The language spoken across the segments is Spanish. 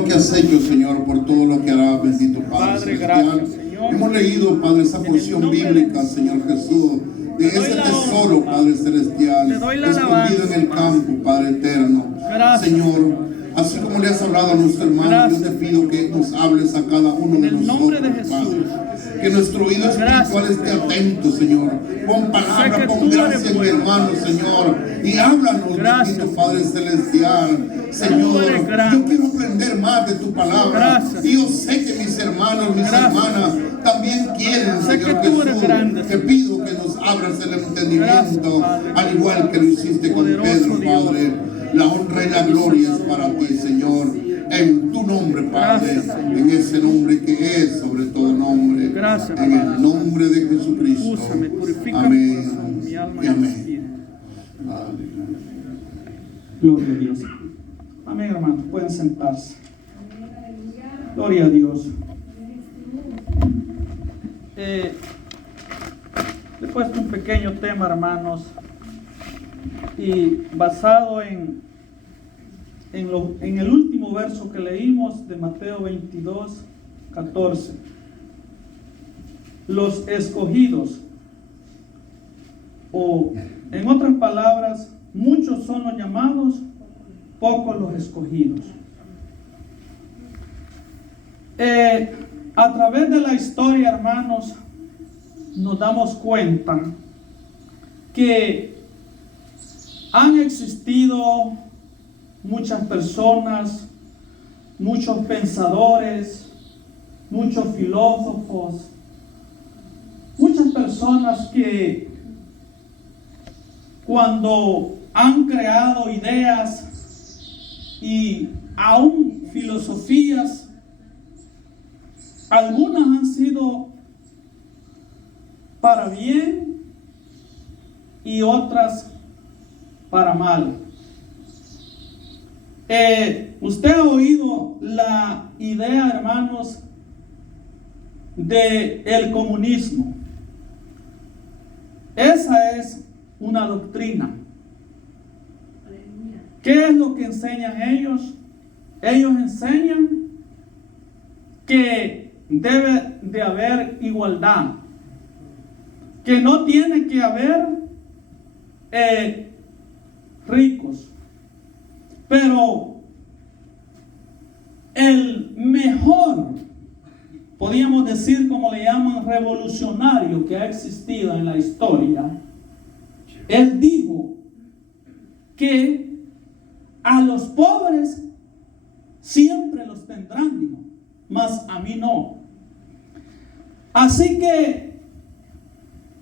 lo que has hecho, Señor, por todo lo que harás, bendito Padre, Padre, celestial. gracias, Señor. Hemos leído, Padre, esa En el porción nombre de bíblica, Jesús. Señor Jesús, de Te doy ese la tesoro, honra, Padre celestial, Te doy la escondido alabanza, en el campo, Padre eterno. Gracias, Señor, así como le has hablado a nuestro hermano, Gracias. yo te pido que nos hables a cada uno En de el nosotros, nombre de Jesús. Padre. Que nuestro oído espiritual Gracias. esté atento, Señor. Pon Sé palabra, que pon tú gracia eres en mi bueno. hermano, Señor. Y háblanos, Gracias, bendito Padre celestial. Señor, eres grande. yo quiero aprender más de tu palabra. Gracias. Y yo sé que mis hermanos, mis Gracias. hermanas también quieren, Sé Señor que tú eres Jesús. grande, Te Señor. pido que nos abras el entendimiento, Gracias, Padre. al igual que lo hiciste con Poderoso Pedro, Dios. Padre. La honra y la gloria es para ti, Señor. En tu nombre, Padre. Gracias, Señor. En ese nombre que es sobre todo nombre. Gracias, En Padre. el nombre de Jesucristo. Úsame, purifica mi Amén. corazón, mi alma Y y mi amén. espíritu. Aleluya. Gloria a Dios. Amén, hermanos. Pueden sentarse. Gloria a Dios. Le he puesto un pequeño tema, hermanos, y basado en el último verso que leímos de Mateo 22, 14. Los escogidos, o en otras palabras, muchos son los llamados, pocos los escogidos. A través de la historia, hermanos, nos damos cuenta que han existido muchas personas, muchos pensadores, muchos filósofos, muchas personas que cuando han creado ideas y aún filosofías, algunas han sido para bien y otras para mal. Usted ha oído la idea, hermanos, de el comunismo. Esa es una doctrina. ¿Qué es lo que enseñan ellos? Ellos enseñan que debe de haber igualdad, que no tiene que haber ricos, pero el mejor, podríamos decir, como le llaman, revolucionario que ha existido en la historia, él dijo que a los pobres siempre los tendrán, dijo, mas a mí no. Así que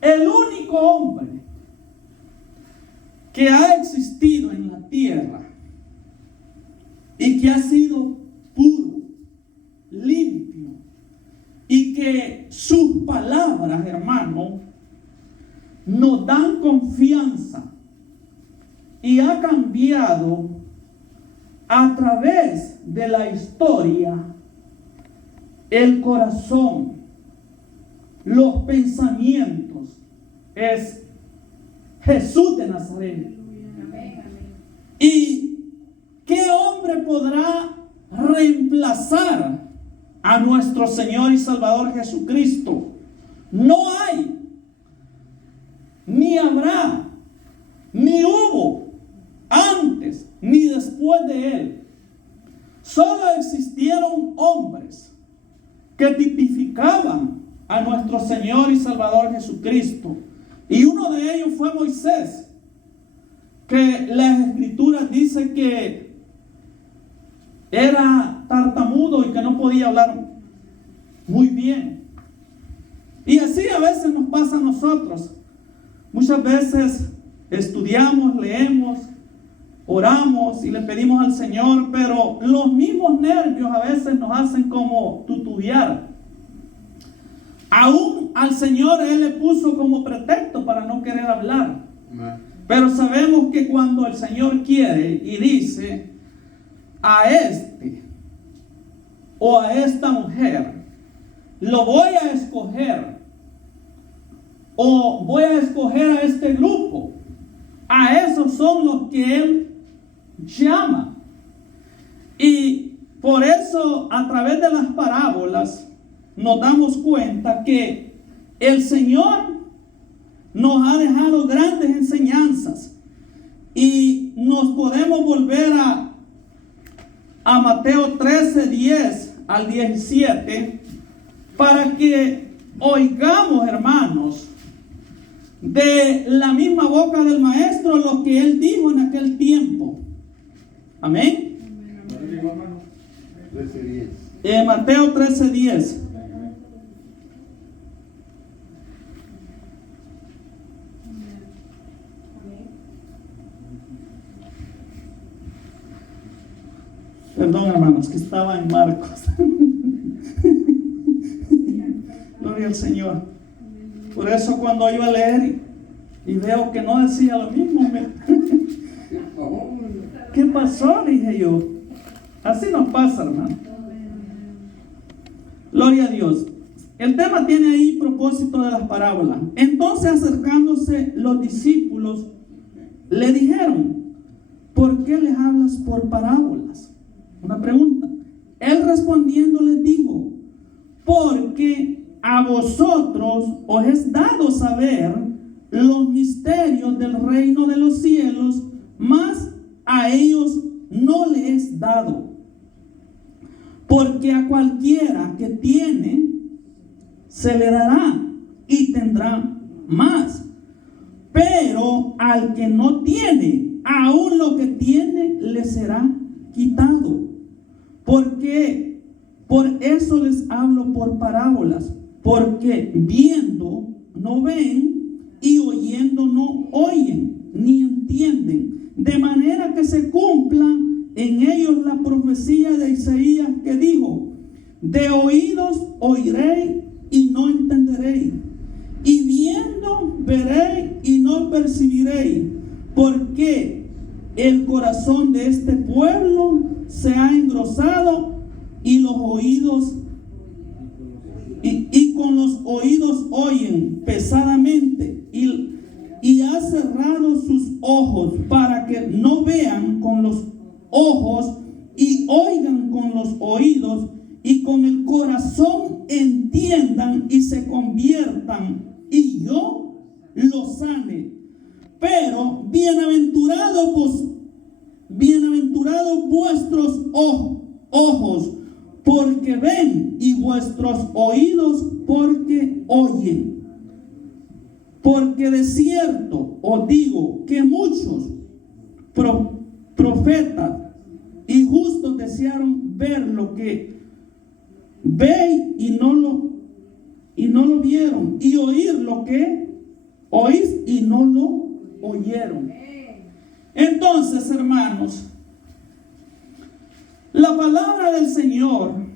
el único hombre que ha existido en la tierra y que ha sido puro, limpio, y que sus palabras, hermano, nos dan confianza y ha cambiado a través de la historia el corazón, los pensamientos, es Jesús de Nazaret. ¿Y qué hombre podrá reemplazar a nuestro Señor y Salvador Jesucristo? No hay, ni habrá, ni hubo antes ni después de Él. Solo existieron hombres que tipificaban a nuestro Señor y Salvador Jesucristo. Y uno de ellos fue Moisés, que las Escrituras dicen que era tartamudo y que no podía hablar muy bien. Y así a veces nos pasa a nosotros. Muchas veces estudiamos, leemos, oramos y le pedimos al Señor, pero los mismos nervios a veces nos hacen como titubear. Aún al Señor Él le puso como pretexto para no querer hablar. Pero sabemos que cuando el Señor quiere y dice a este o a esta mujer, lo voy a escoger, o voy a escoger a este grupo, a esos son los que Él llama. Y por eso eso, a través de las parábolas, nos damos cuenta que el Señor nos ha dejado grandes enseñanzas. Y nos podemos volver a Mateo 13, 10 al 17, para que oigamos, hermanos, de la misma boca del Maestro lo que Él dijo en aquel tiempo. Amén. Mateo 13, 10. Perdón, hermanos, que estaba en Marcos. Gloria al Señor. Por eso cuando iba a leer y veo que no decía lo mismo, ¿qué pasó? Dije yo. Así nos pasa, hermano. Gloria a Dios. El tema tiene ahí propósito de las parábolas. Entonces, acercándose los discípulos, le dijeron: ¿por qué les hablas por parábolas? Una pregunta. Él respondiendo les dijo: porque a vosotros os es dado saber los misterios del reino de los cielos, mas a ellos no les es dado. Porque a cualquiera que tiene, se le dará y tendrá más. Pero al que no tiene, aún lo que tiene le será quitado. Porque por eso les hablo por parábolas, porque viendo no ven y oyendo no oyen ni entienden, de manera que se cumpla en ellos la profecía de Isaías que dijo: de oídos oiréis y no entenderéis, y viendo veréis y no percibiréis, porque el corazón de este pueblo se ha engrosado y los oídos y con los oídos oyen pesadamente, y ha cerrado sus ojos para que no vean con los ojos y oigan con los oídos y con el corazón entiendan y se conviertan y yo los sane. Pero bienaventurados vuestros ojos porque ven, y vuestros oídos porque oyen. Porque de cierto os digo que muchos profetas y justos desearon ver lo que veis y no lo vieron, y oír lo que oís y no lo oyeron. Entonces, hermanos, la palabra del Señor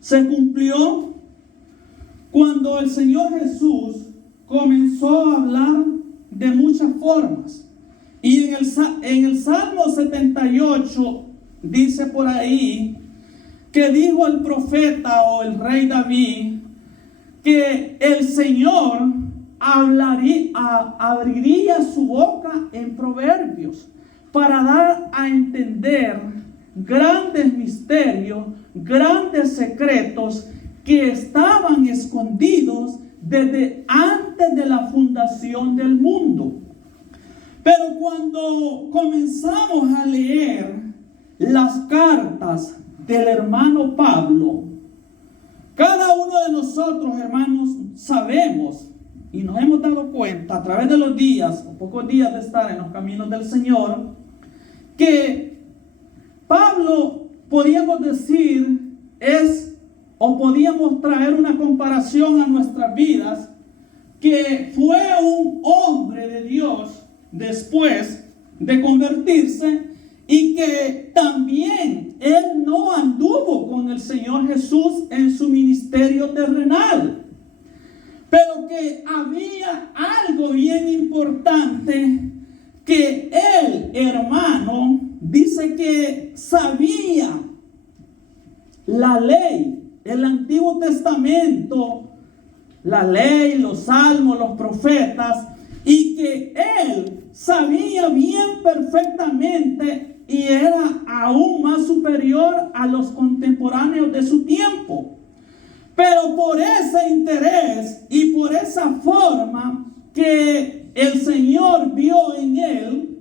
se cumplió cuando el Señor Jesús comenzó a hablar de muchas formas. Y en el Salmo 78 dice por ahí que dijo el profeta o el rey David que el Señor abriría su boca en proverbios para dar a entender grandes misterios, grandes secretos que estaban escondidos desde antes de la fundación del mundo. Pero cuando comenzamos a leer las cartas del hermano Pablo, cada uno de nosotros, hermanos, sabemos y nos hemos dado cuenta a través de los días, o pocos días de estar en los caminos del Señor, que Pablo, podíamos decir, podíamos traer una comparación a nuestras vidas, que fue un hombre de Dios después de convertirse, y que también él no anduvo con el Señor Jesús en su ministerio terrenal, pero que había algo bien importante, que él, hermano, dice que sabía la ley, el Antiguo Testamento, la ley, los salmos, los profetas, y que él sabía bien perfectamente y era aún más superior a los contemporáneos de su tiempo. Pero por ese interés y por esa forma que el Señor vio en él,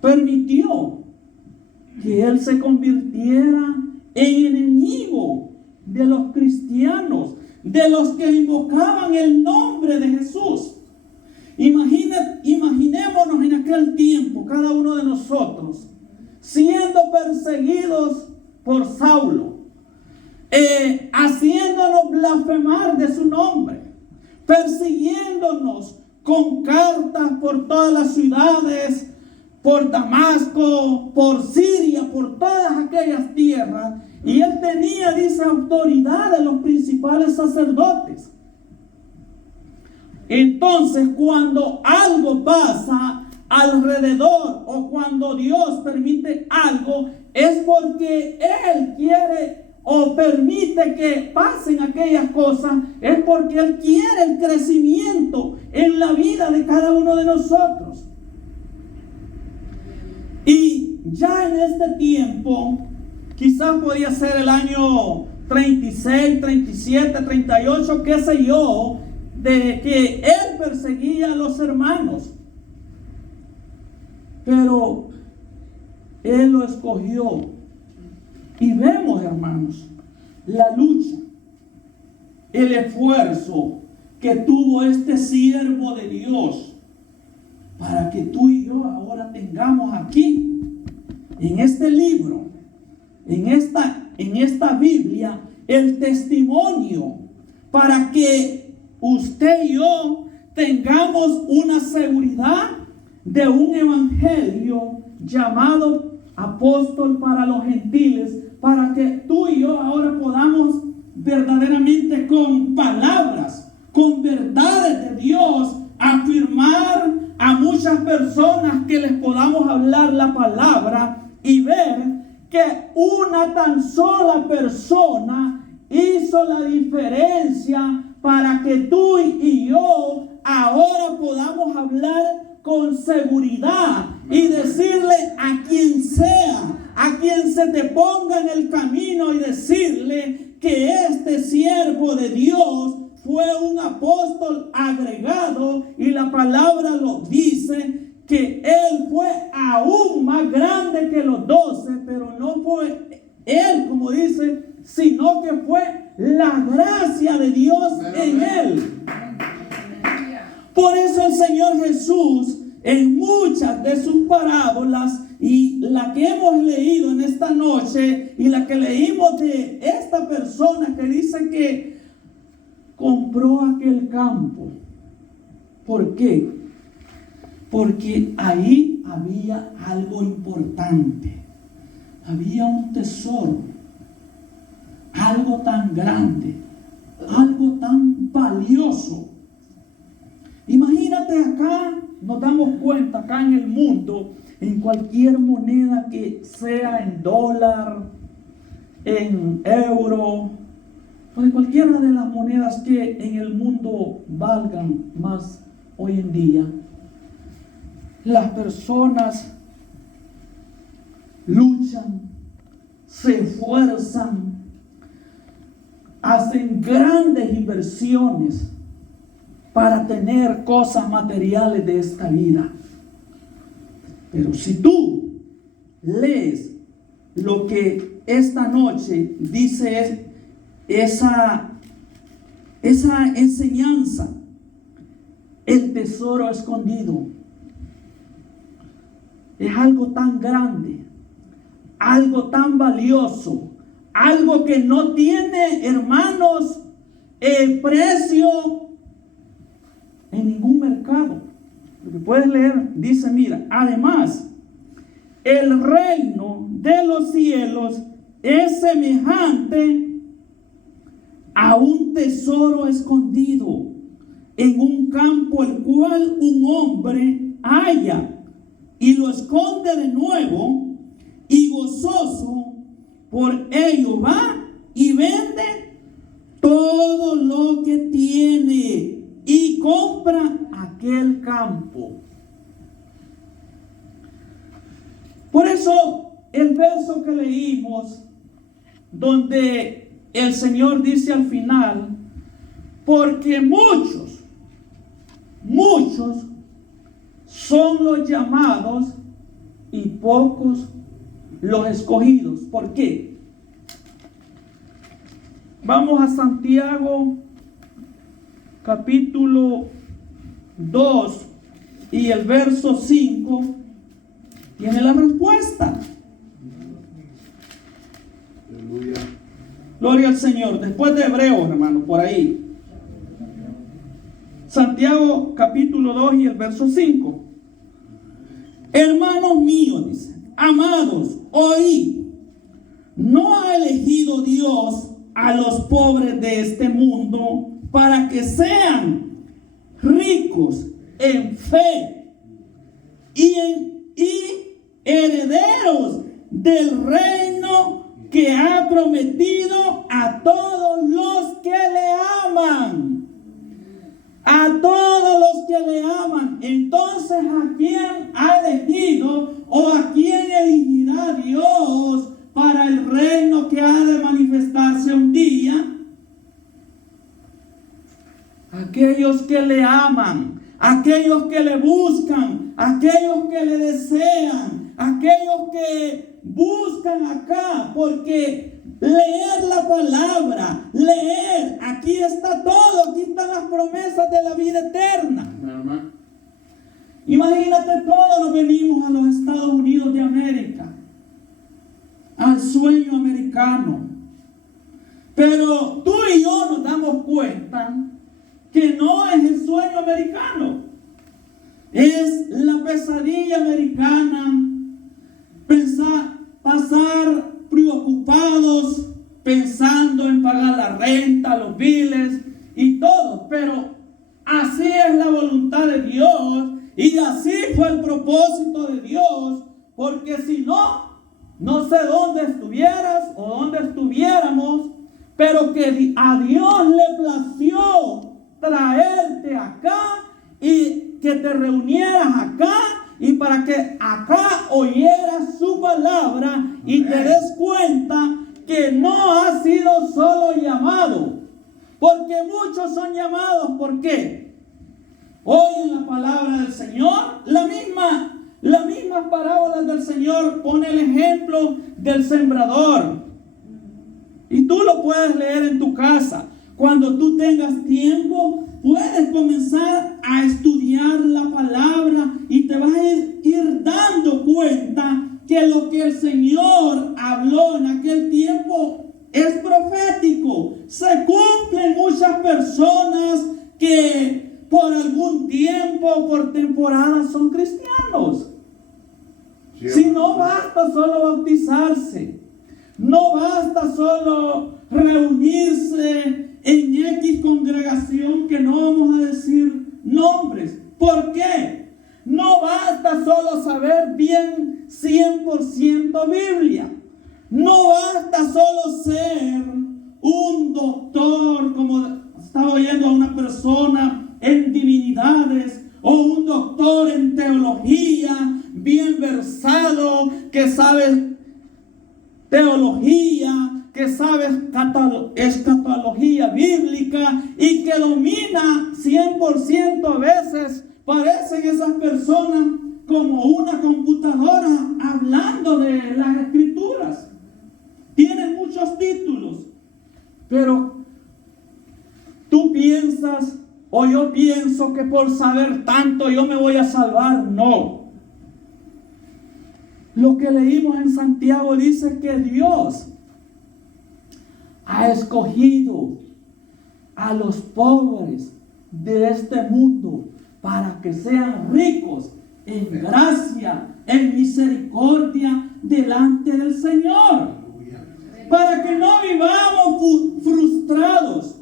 permitió que él se convirtiera en enemigo de los cristianos, de los que invocaban el nombre de Jesús. Imaginémonos en aquel tiempo, cada uno de nosotros, siendo perseguidos por Saulo, haciéndonos blasfemar de su nombre, persiguiéndonos con cartas por todas las ciudades, por Damasco, por Siria, por todas aquellas tierras. Y él tenía, dice, autoridad de los principales sacerdotes. Entonces, cuando algo pasa alrededor o cuando Dios permite algo, es porque Él quiere o permite que pasen aquellas cosas, es porque Él quiere el crecimiento en la vida de cada uno de nosotros. Y ya en este tiempo, quizás podía ser el año 36, 37, 38, qué sé yo, de que él perseguía a los hermanos. Pero él lo escogió. Y vemos, hermanos, la lucha, el esfuerzo que tuvo este siervo de Dios para que tú y yo ahora tengamos aquí, en este libro, en esta Biblia, el testimonio para que usted y yo tengamos una seguridad de un evangelio llamado apóstol para los gentiles, para que tú y yo ahora podamos verdaderamente con palabras, con verdades de Dios, afirmar a muchas personas que les podamos hablar la palabra y ver que una tan sola persona hizo la diferencia para que tú y yo ahora podamos hablar con seguridad y decirle a quien sea, a quien se te ponga en el camino, y decirle que este siervo de Dios fue un apóstol agregado, y la palabra lo dice, que él fue aún más grande que los 12, pero no fue él, como dice, sino que fue la gracia de Dios en él. Por eso el Señor Jesús, en muchas de sus parábolas, y la que hemos leído en esta noche, y la que leímos de esta persona que dice que compró aquel campo. ¿Por qué? Porque ahí había algo importante. Había un tesoro, algo tan grande, algo tan valioso. Imagínate acá, nos damos cuenta acá en el mundo, en cualquier moneda que sea, en dólar, en euro, o de cualquiera de las monedas que en el mundo valgan más hoy en día, las personas luchan, se esfuerzan, hacen grandes inversiones para tener cosas materiales de esta vida. Pero si tú lees lo que esta noche dice esa enseñanza, el tesoro escondido, es algo tan grande, algo tan valioso, algo que no tiene, hermanos, precio en ningún mercado. Lo que puedes leer dice, mira, además, el reino de los cielos es semejante a un tesoro escondido en un campo, el cual un hombre halla y lo esconde de nuevo, y gozoso por ello va y vende todo lo que tiene y compra aquel campo. Por eso el verso que leímos, donde el Señor dice al final, porque muchos son los llamados y pocos los escogidos. ¿Por qué? Vamos a Santiago capítulo 2 y el verso 5 tiene la respuesta. Aleluya. Gloria al Señor. Después de Hebreos, hermano, por ahí. Santiago capítulo 2 y el verso 5. Hermanos míos, dice, amados, oíd, ¿no ha elegido Dios a los pobres de este mundo para que sean ricos en fe y herederos del reino que ha prometido a todos los que le aman? A todos los que le aman. Entonces, ¿a quién ha elegido o a quién elegirá Dios para el reino que ha de manifestarse un día? Aquellos que le aman, aquellos que le buscan, aquellos que le desean, aquellos que buscan acá, porque leer la palabra, leer, aquí está todo, aquí están las promesas de la vida eterna. Imagínate, todos nos venimos a los Estados Unidos de América, al sueño americano, pero tú y yo nos damos cuenta que no es el sueño americano, es la pesadilla americana. Pasar preocupados pensando en pagar la renta, los biles y todo, pero así es la voluntad de Dios y así fue el propósito de Dios, porque si no, no sé dónde estuvieras o dónde estuviéramos, pero que a Dios le plació traerte acá y que te reunieras acá y para que acá oyeras su palabra y te des cuenta que no has sido solo llamado, porque muchos son llamados. ¿Por qué? Hoy en la palabra del Señor, la misma parábola del Señor pone el ejemplo del sembrador. Y tú lo puedes leer en tu casa. Cuando tú tengas tiempo, puedes comenzar a estudiar la palabra y te vas a ir dando cuenta que lo que el Señor habló en aquel tiempo es profético. Se cumplen muchas personas que por algún tiempo, por temporada, son cristianos. Si no basta solo bautizarse, no basta solo reunirse en X congregación, que no vamos a decir nombres. ¿Por qué? No basta solo saber bien 100% Biblia. No basta solo ser un doctor, como estaba oyendo a una persona, en divinidades, o un doctor en teología, bien versado, que sabe teología, que sabe escatología bíblica y que domina 100%. A veces parecen esas personas como una computadora hablando de las escrituras. Tienen muchos títulos, pero tú piensas, o yo pienso, que por saber tanto yo me voy a salvar. No. Lo que leímos en Santiago dice que Dios ha escogido a los pobres de este mundo para que sean ricos en gracia, en misericordia delante del Señor. Para que no vivamos frustrados,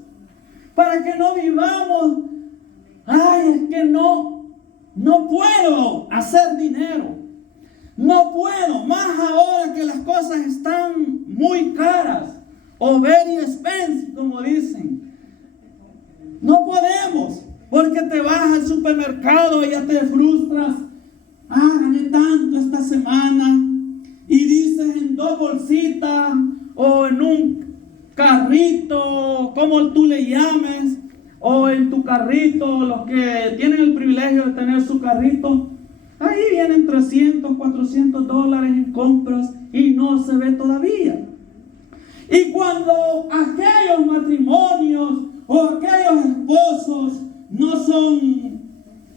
para que no vivamos, es que no puedo hacer dinero, no puedo, más ahora que las cosas están muy caras, o very expensive, como dicen. No podemos, porque te vas al supermercado y ya te frustras. Gané tanto esta semana, y dices en 2 bolsitas o en un carrito, como tú le llames, o en tu carrito, los que tienen el privilegio de tener su carrito, ahí vienen 300, 400 dólares en compras y no se ve todavía. Y cuando aquellos matrimonios o aquellos esposos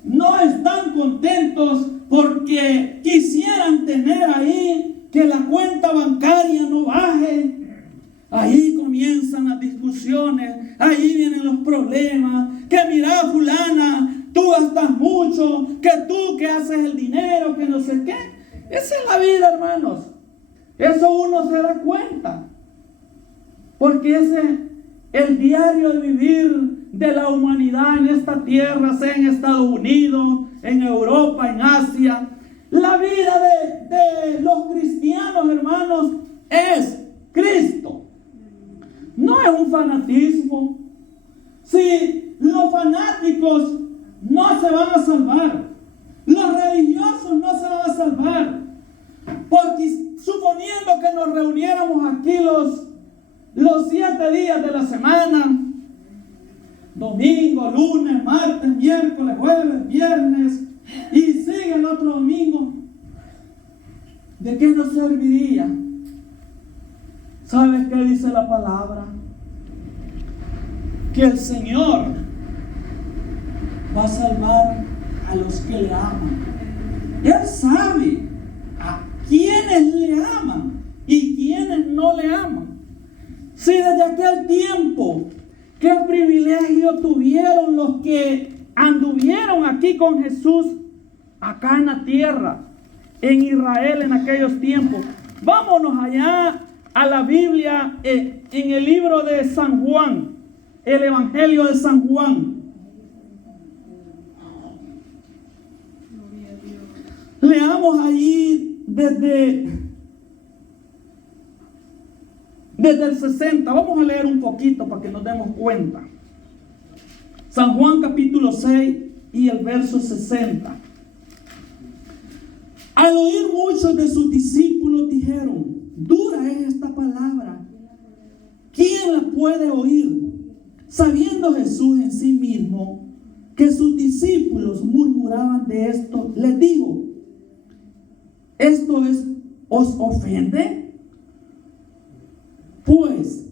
no están contentos porque quisieran tener ahí que la cuenta bancaria no baje, ahí comienzan las discusiones, ahí vienen los problemas, que mira fulana, tú gastas mucho, que tú que haces el dinero, que no sé qué. Esa es la vida, hermanos. Eso uno se da cuenta. Porque ese es el diario de vivir de la humanidad en esta tierra, sea en Estados Unidos, en Europa, en Asia. La vida de los cristianos, hermanos, es Cristo. No es un fanatismo. Si los fanáticos no se van a salvar, los religiosos no se van a salvar, porque suponiendo que nos reuniéramos aquí los 7 días de la semana, domingo, lunes, martes, miércoles, jueves, viernes, y sigue el otro domingo, ¿de qué nos serviría? ¿Sabes qué dice la palabra? Que el Señor va a salvar a los que le aman. Él sabe a quienes le aman y quienes no le aman. Si desde aquel tiempo, qué privilegio tuvieron los que anduvieron aquí con Jesús, acá en la tierra, en Israel en aquellos tiempos. Vámonos allá a la Biblia, en el libro de San Juan, el Evangelio de San Juan. Leamos ahí desde el 60. Vamos a leer un poquito para que nos demos cuenta. San Juan capítulo 6 y el verso 60. Al oír muchos de sus discípulos dijeron: dura es esta palabra, ¿quién la puede oír? Sabiendo Jesús en sí mismo que sus discípulos murmuraban de esto, les dijo: ¿esto os ofende? Pues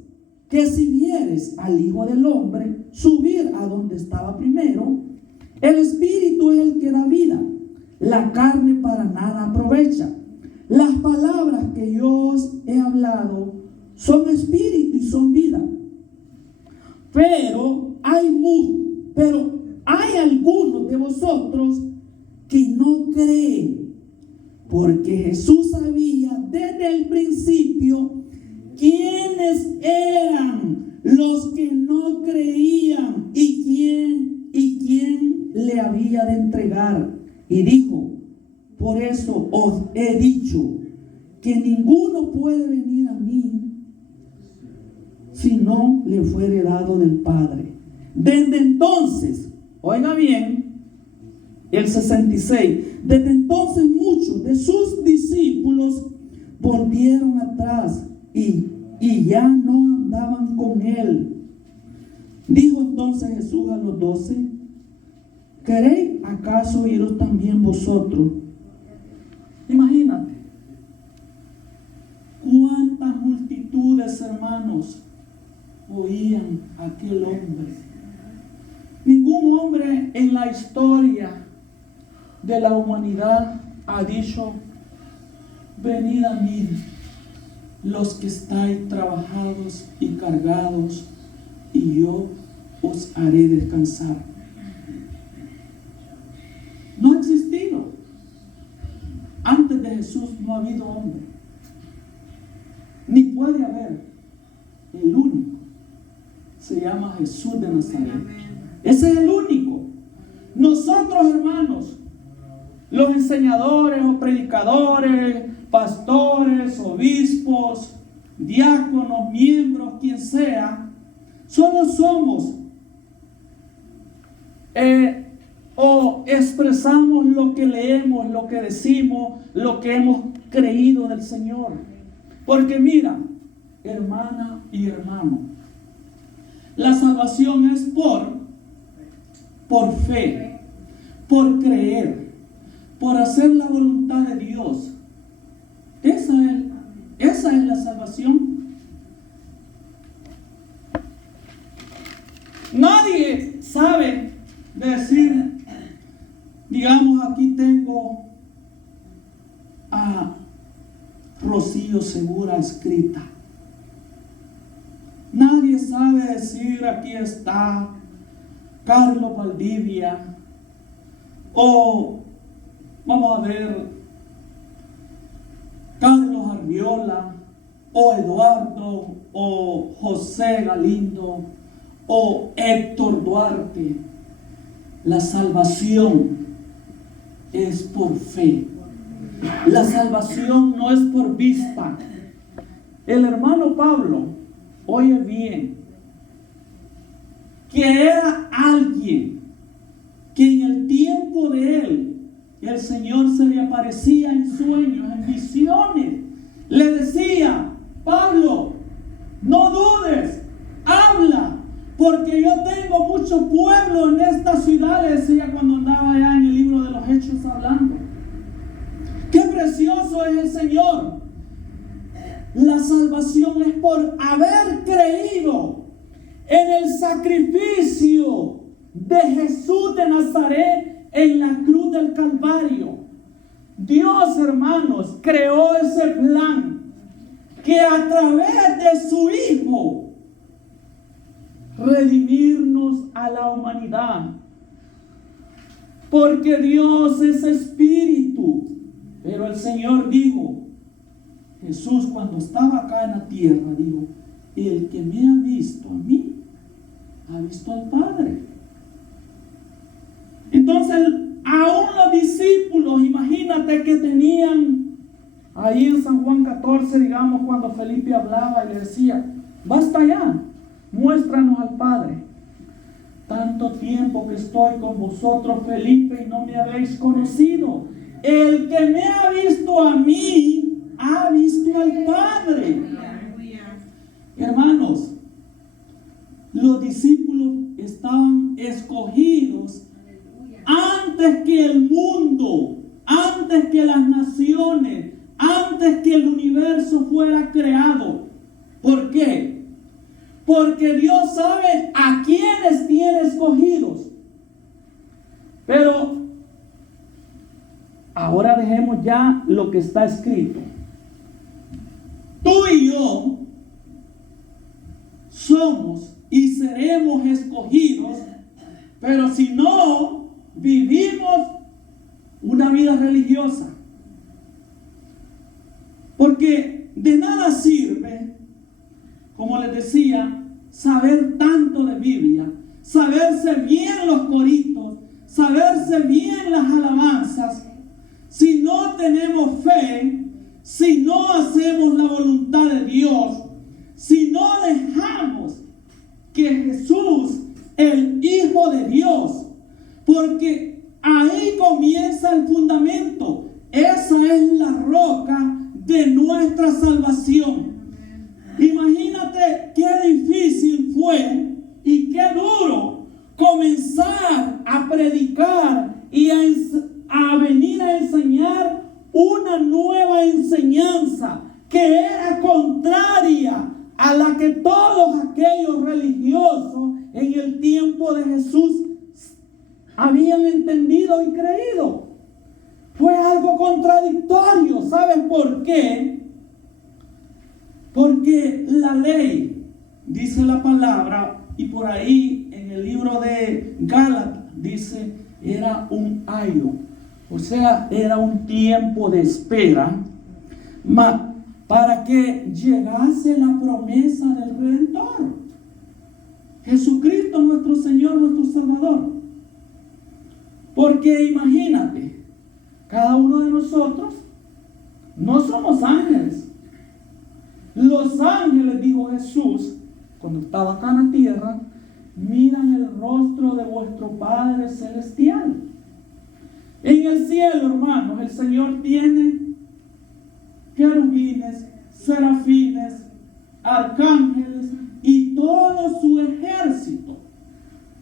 que si vieres al Hijo del Hombre subir a donde estaba primero, el Espíritu es el que da vida, la carne para nada aprovecha. Las palabras que yo os he hablado son espíritu y son vida. Pero hay algunos de vosotros que no creen, porque Jesús sabía desde el principio quiénes eran los que no creían y quién le había de entregar. Y dijo: por eso os he dicho que ninguno puede venir a mí si no le fuere dado del Padre. Desde entonces, oiga bien, el 66, desde entonces muchos de sus discípulos volvieron atrás y ya no andaban con él. Dijo entonces Jesús a los 12: ¿queréis acaso iros también vosotros? Imagínate cuántas multitudes, hermanos, oían a aquel hombre. Ningún hombre en la historia de la humanidad ha dicho: venid a mí los que estáis trabajados y cargados, y yo os haré descansar. No ha existido. Antes de Jesús no ha habido hombre, ni puede haber. El único se llama Jesús de Nazaret. Ese es el único. Nosotros, hermanos, los enseñadores o predicadores, pastores, obispos, diáconos, miembros, quien sea, solo somos o expresamos lo que leemos, lo que decimos, lo que hemos creído del Señor. Porque mira, hermana y hermano, la salvación es por fe, por creer, por hacer la voluntad de Dios. Esa es la salvación. Nadie sabe decir, digamos, aquí tengo a Rocío Segura escrita. Nadie sabe decir, aquí está Carlos Valdivia, o vamos a ver, Carlos Arriola, o Eduardo, o José Galindo, o Héctor Duarte. La salvación es por fe. La salvación no es por vista. El hermano Pablo, oye bien, que era alguien que en el tiempo de él, el Señor se le aparecía en sueños, en visiones. Le decía, Pablo, no dudes, habla, porque yo tengo mucho pueblo en esta ciudad, le decía cuando andaba allá en el libro de los Hechos hablando. Qué precioso es el Señor. La salvación es por haber creído en el sacrificio de Jesús de Nazaret en la cruz del Calvario. Dios, hermanos, creó ese plan que a través de su Hijo redimirnos a la humanidad. Porque Dios es espíritu. Pero el Señor dijo, Jesús cuando estaba acá en la tierra, dijo, el que me ha visto a mí, ha visto al Padre. Entonces, aún los discípulos, imagínate que tenían ahí en San Juan 14, digamos, cuando Felipe hablaba y le decía, basta ya, muéstranos al Padre. Tanto tiempo que estoy con vosotros, Felipe, y no me habéis conocido. El que me ha visto a mí, ha visto al Padre. Hermanos, los discípulos estaban escogidos antes que el mundo, antes que las naciones, antes que el universo fuera creado. ¿Por qué? Porque Dios sabe a quiénes tiene escogidos. Pero ahora dejemos ya lo que está escrito. Tú y yo somos y seremos escogidos, pero si no vivimos una vida religiosa. Porque de nada sirve, como les decía, saber tanto de Biblia, saberse bien los coritos, saberse bien las alabanzas, si no tenemos fe, si no hacemos la voluntad de Dios, si no dejamos que Jesús, el Hijo de Dios, porque ahí comienza el fundamento, esa es la roca de nuestra salvación. Imagínate qué difícil fue y qué duro comenzar a predicar y a venir a enseñar una nueva enseñanza que era contraria a la que todos aquellos religiosos en el tiempo de Jesús habían entendido y creído. Fue algo contradictorio. ¿Sabes por qué? Porque la ley, dice la palabra, y por ahí en el libro de Gálatas dice, era un ayo. O sea, era un tiempo de espera para que llegase la promesa del Redentor. Jesucristo nuestro Señor, nuestro Salvador. Porque imagínate, cada uno de nosotros no somos ángeles. Los ángeles, dijo Jesús, cuando estaba acá en la tierra, miran el rostro de vuestro Padre Celestial. En el cielo, hermanos, el Señor tiene querubines, serafines, arcángeles y todo su ejército.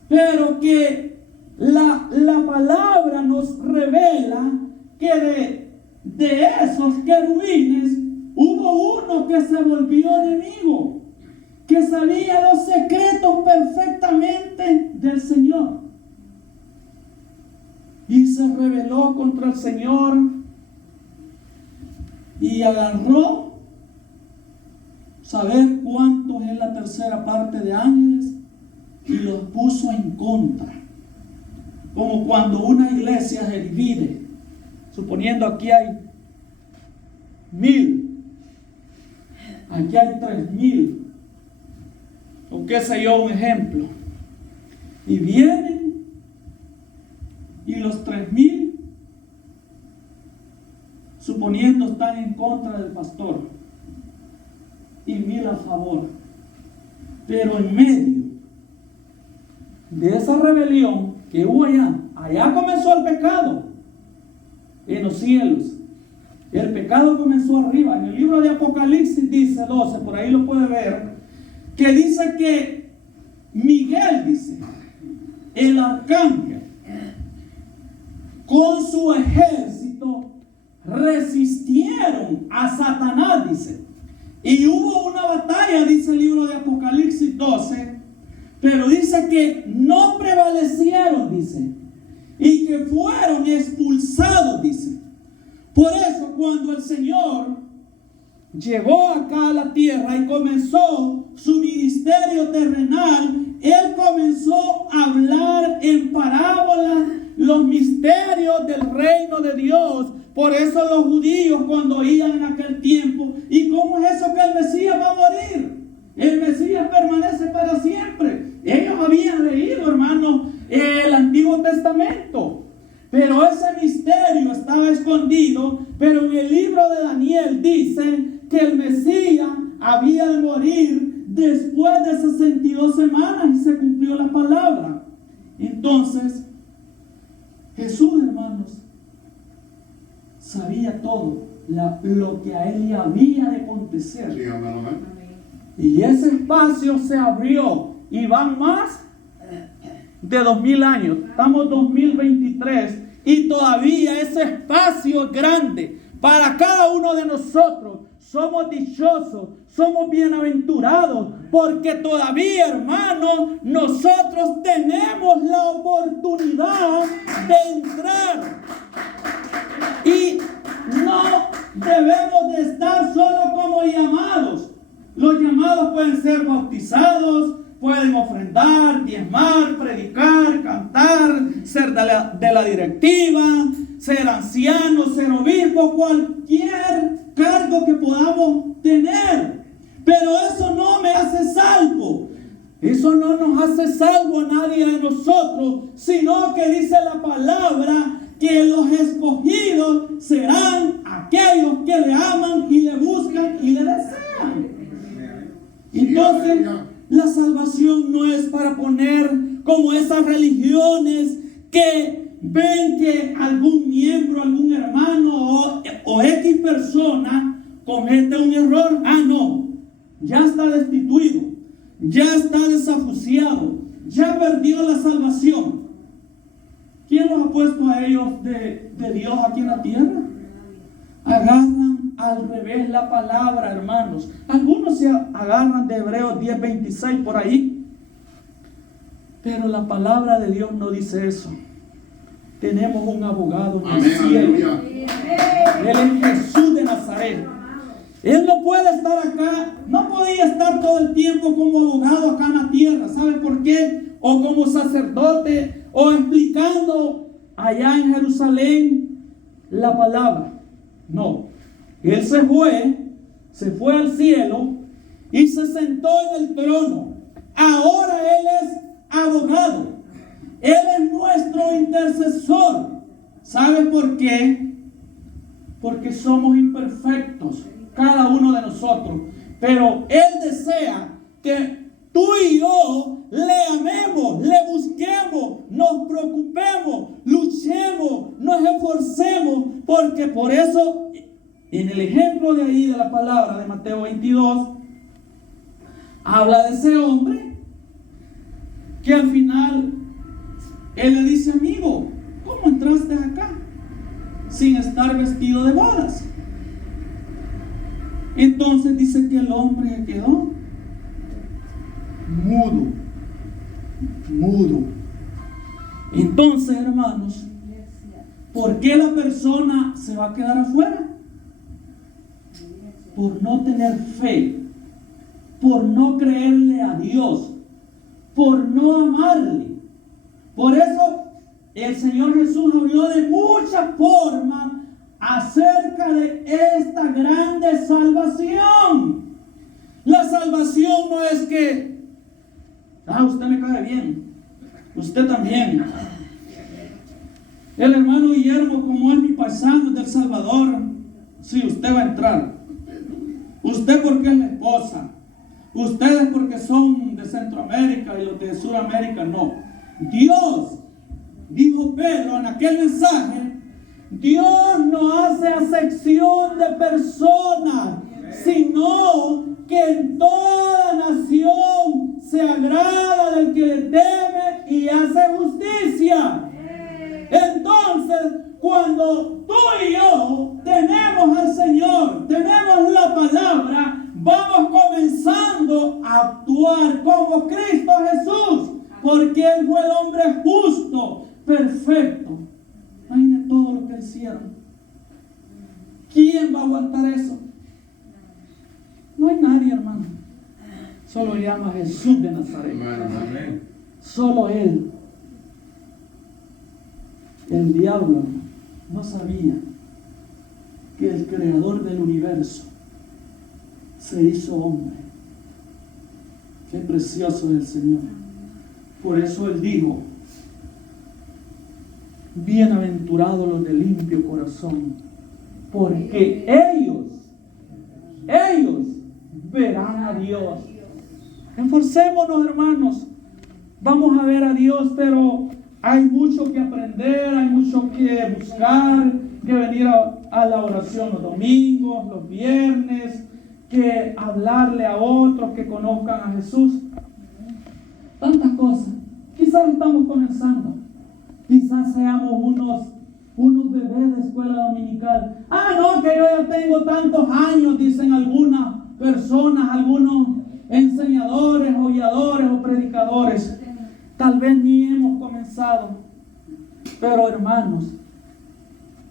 Pero que la palabra nos revela que de esos querubines hubo uno que se volvió enemigo, que sabía los secretos perfectamente del Señor. Y se rebeló contra el Señor y agarró, saber cuántos es la tercera parte de ángeles, y los puso en contra. Como cuando una iglesia se divide, suponiendo aquí hay 1000, aquí hay 3000, o qué sé yo, un ejemplo, y vienen y los 3000, suponiendo, están en contra del pastor y 1000 a favor. Pero en medio de esa rebelión que hubo allá comenzó el pecado en los cielos. El pecado comenzó arriba. En el libro de Apocalipsis dice 12, por ahí lo puede ver, que dice que Miguel, dice, el arcángel, con su ejército resistieron a Satanás, dice. Y hubo una batalla, dice el libro de Apocalipsis 12, pero dice que no prevalecieron, dice, y que fueron expulsados, dice. Por eso cuando el Señor llegó acá a la tierra y comenzó su ministerio terrenal, Él comenzó a hablar en parábolas los misterios del reino de Dios. Por eso los judíos, cuando oían en aquel tiempo, ¿y cómo es eso que el Mesías va a morir? El Mesías permanece para siempre. Ellos habían leído, hermano, el Antiguo Testamento, pero ese misterio estaba escondido. Pero en el libro de Daniel dice que el Mesías había de morir después de 62 semanas y se cumplió la palabra. Entonces, Jesús, hermanos, sabía todo lo que a él le había de acontecer. Sí, amén. Y ese espacio se abrió y van más de 2000 años. Estamos 2023 y todavía ese espacio es grande para cada uno de nosotros. Somos dichosos, somos bienaventurados, porque todavía, hermanos, nosotros tenemos la oportunidad de entrar. Y no debemos de estar solo como llamados. Los llamados pueden ser bautizados, pueden ofrendar, diezmar, predicar, cantar, ser de la directiva, ser anciano, ser obispo, cualquier cargo que podamos tener. Pero eso no me hace salvo. Eso no nos hace salvo a nadie de nosotros, sino que dice la palabra que los escogidos serán aquellos que le aman y le buscan y le desean. Entonces, la salvación no es para poner como esas religiones que ven que algún miembro, algún hermano o X persona comete un error. No, ya está destituido, ya está desahuciado, ya perdió la salvación. ¿Quién los ha puesto a ellos de Dios aquí en la tierra? Agarran al revés la palabra, hermanos. Algunos se agarran de Hebreos 10:26 por ahí. Pero la palabra de Dios no dice eso. Tenemos un abogado en el cielo. Él es Jesús de Nazaret. Él no puede estar acá, no podía estar todo el tiempo como abogado acá en la tierra. ¿Sabe por qué? O como sacerdote, o explicando allá en Jerusalén la palabra. No, Él se fue al cielo y se sentó en el trono. Ahora Él es abogado. Él es nuestro intercesor. ¿Sabe por qué? Porque somos imperfectos, cada uno de nosotros. Pero Él desea que tú y yo le amemos, le busquemos, nos preocupemos, luchemos, nos esforcemos, porque por eso En el ejemplo de ahí de la palabra de Mateo 22, habla de ese hombre que al final él le dice: amigo, ¿cómo entraste acá sin estar vestido de bodas? Entonces dice que el hombre se quedó mudo. Entonces, hermanos, ¿por qué la persona se va a quedar afuera? Por no tener fe, por no creerle a Dios, por no amarle. Por eso el Señor Jesús habló de muchas formas acerca de esta grande salvación. La salvación no es que, usted me cae bien, usted también. El hermano Guillermo, como es mi paisano del Salvador, sí, usted va a entrar. Usted porque es la esposa. Ustedes porque son de Centroamérica y los de Sudamérica no. Dios, dijo Pedro en aquel mensaje, Dios no hace acepción de personas, sino que en toda nación se agrada del que le teme y hace justicia. Entonces, cuando tú y yo tenemos al Señor, tenemos la palabra, vamos comenzando a actuar como Cristo Jesús, porque Él fue el hombre justo, perfecto. Imagínate todo lo que hicieron. ¿Quién va a aguantar eso? No hay nadie, hermano. Solo llama Jesús de Nazaret. Solo Él. El diablo no sabía que el creador del universo se hizo hombre. Qué precioso es el Señor. Por eso Él dijo: bienaventurados los de limpio corazón, porque ellos verán a Dios. Esforcémonos, hermanos. Vamos a ver a Dios, pero hay mucho que aprender, hay mucho que buscar, que venir a la oración los domingos, los viernes, que hablarle a otros que conozcan a Jesús. Tantas cosas. Quizás estamos comenzando. Quizás seamos unos bebés de escuela dominical. No, que yo ya tengo tantos años, dicen algunas personas, algunos enseñadores, o guiadores o predicadores. Tal vez ni hemos comenzado. Pero hermanos,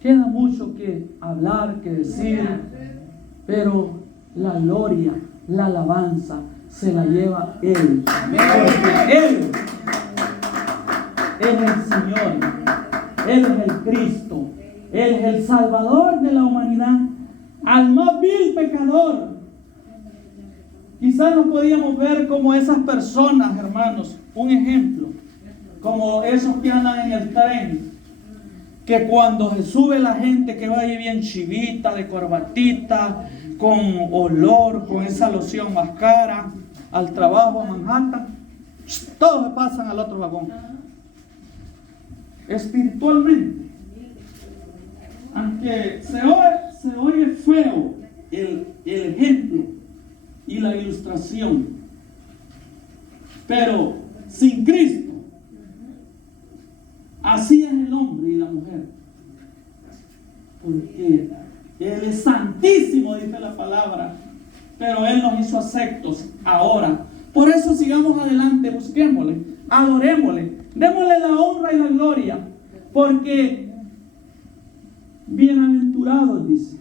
queda mucho que hablar, que decir. Pero la gloria, la alabanza, se la lleva Él. Porque Él es el Señor. Él es el Cristo. Él es el Salvador de la humanidad. Al más vil pecador. Quizás nos podíamos ver como esas personas, hermanos. Un ejemplo. Como esos que andan en el tren. Que cuando se sube la gente que va ahí bien chivita, de corbatita, con olor, con esa loción más cara, al trabajo a Manhattan, todos se pasan al otro vagón. Espiritualmente, aunque se oye feo el ejemplo y la ilustración, pero sin Cristo, así es el hombre y la mujer, porque Él es santísimo, dice la palabra, pero Él nos hizo aceptos ahora. Por eso sigamos adelante, busquémosle, adorémosle, démosle la honra y la gloria, porque bienaventurados, dice,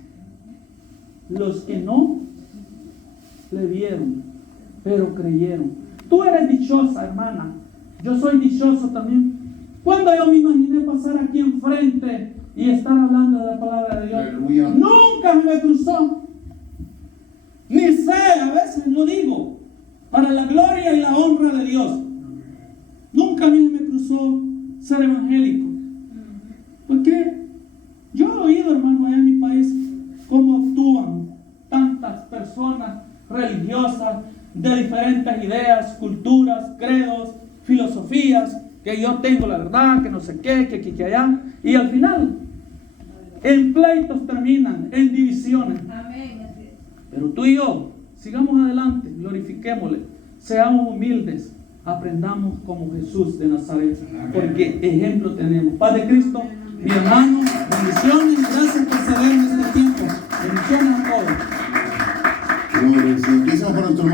los que no le vieron, pero creyeron. Tú eres dichosa, hermana, yo soy dichoso también. Cuando yo me imaginé pasar aquí enfrente y estar hablando de la palabra de Dios, Aleluya. Nunca me cruzó, ni sé, a veces lo digo, para la gloria y la honra de Dios. Nunca a mí me cruzó ser evangélico. Porque yo he oído, hermano, allá en mi país, cómo actúan tantas personas religiosas de diferentes ideas, culturas, credos, filosofías, que yo tengo la verdad, que no sé qué, que aquí, que allá. Y al final, en pleitos terminan, en divisiones. Pero tú y yo, sigamos adelante, glorifiquémosle, seamos humildes, aprendamos como Jesús de Nazaret, porque ejemplo tenemos. Paz de Cristo, mi hermano, bendiciones, gracias por cederme este tiempo, bendiciones a todos. Gloria al Señor. ¿Qué hacemos con nuestro hermano?